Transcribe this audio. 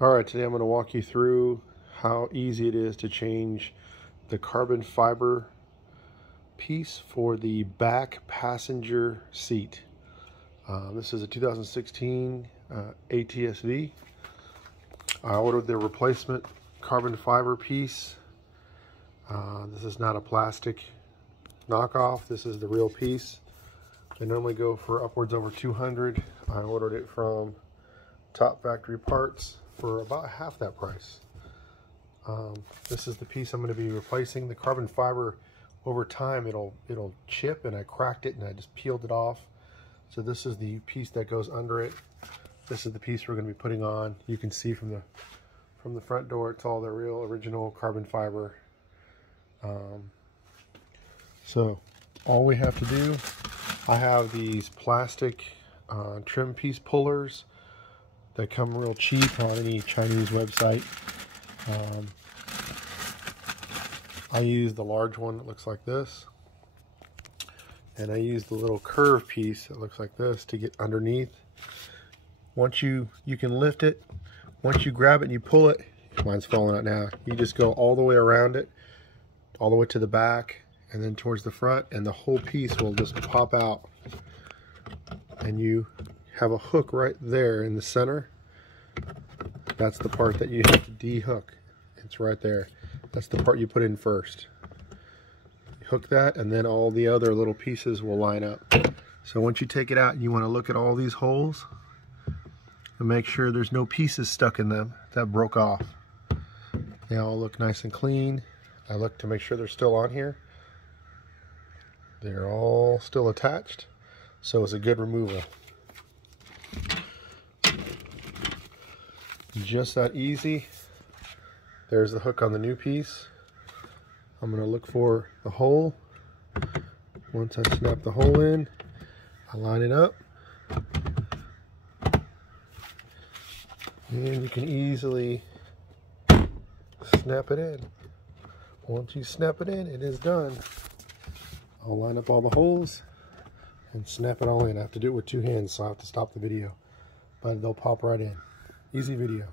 Alright, today I'm going to walk you through how easy it is to change the carbon fiber piece for the back passenger seat. This is a 2016 ATS-V. I ordered the replacement carbon fiber piece. This is not a plastic knockoff. This is the real piece. They normally go for upwards over $200. I ordered it from Top Factory Parts for about half that price. This is the piece I'm going to be replacing. The carbon fiber, over time it'll chip, and I cracked it and I just peeled it off. So this is the piece that goes under it. This is the piece we're going to be putting on. You can see from the front door, it's all the real original carbon fiber. So all we have to do, I have these plastic trim piece pullers that come real cheap on any Chinese website. I use the large one that looks like this, and I use the little curve piece that looks like this to get underneath. Once you can lift it, once you grab it and you pull it, mine's falling out now, you just go all the way around it, all the way to the back and then towards the front, and the whole piece will just pop out, and you have a hook right there in the center. That's the part that you have to de-hook. It's right there. That's the part you put in first. You hook that, and then all the other little pieces will line up. So once you take it out, you want to look at all these holes and make sure there's no pieces stuck in them that broke off. They all look nice and clean. I look to make sure they're still on here. They're all still attached, so it's a good removal. Just that easy. There's the hook on the new piece. I'm going to look for the hole. Once I snap the hole in, I line it up, and you can easily snap it in. Once you snap it in, it is done. I'll line up all the holes and snap it all in. I have to do it with two hands, so I have to stop the video, but they'll pop right in. Easy video.